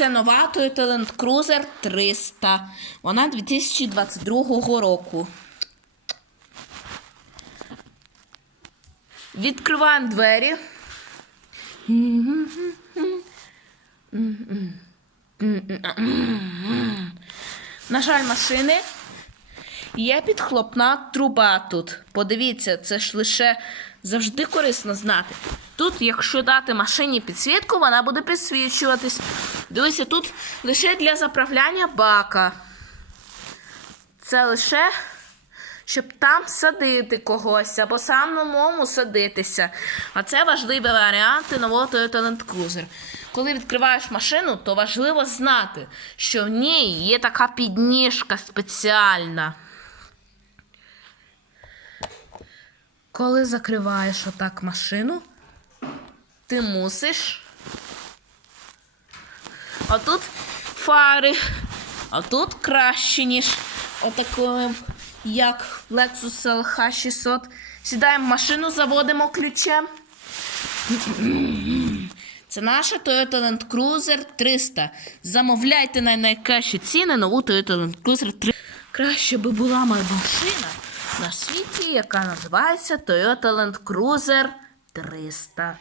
Це нова Toyota Land Cruiser 300. Вона 2022 року. Відкриваємо двері. На жаль, машини. Є підхлопна труба тут. Подивіться, це ж лише завжди корисно знати. Тут, якщо дати машині підсвітку, вона буде підсвічуватись. Дивіться, тут лише для заправляння бака. Це лише, щоб там садити когось або самому садитися. А це важливі варіанти нового Toyota Land Cruiser. Коли відкриваєш машину, то важливо знати, що в ній є така підніжка спеціальна. Коли закриваєш отак машину, ти мусиш. А тут фари, а тут краще, ніж отакою, як Lexus LH 600. Сідаємо в машину, заводимо ключем. Це наша Toyota Land Cruiser 300. Замовляйте на найкращі ціни нову Toyota Land Cruiser 300. Краще би була моя машина на світі, яка називається Toyota Land Cruiser 300.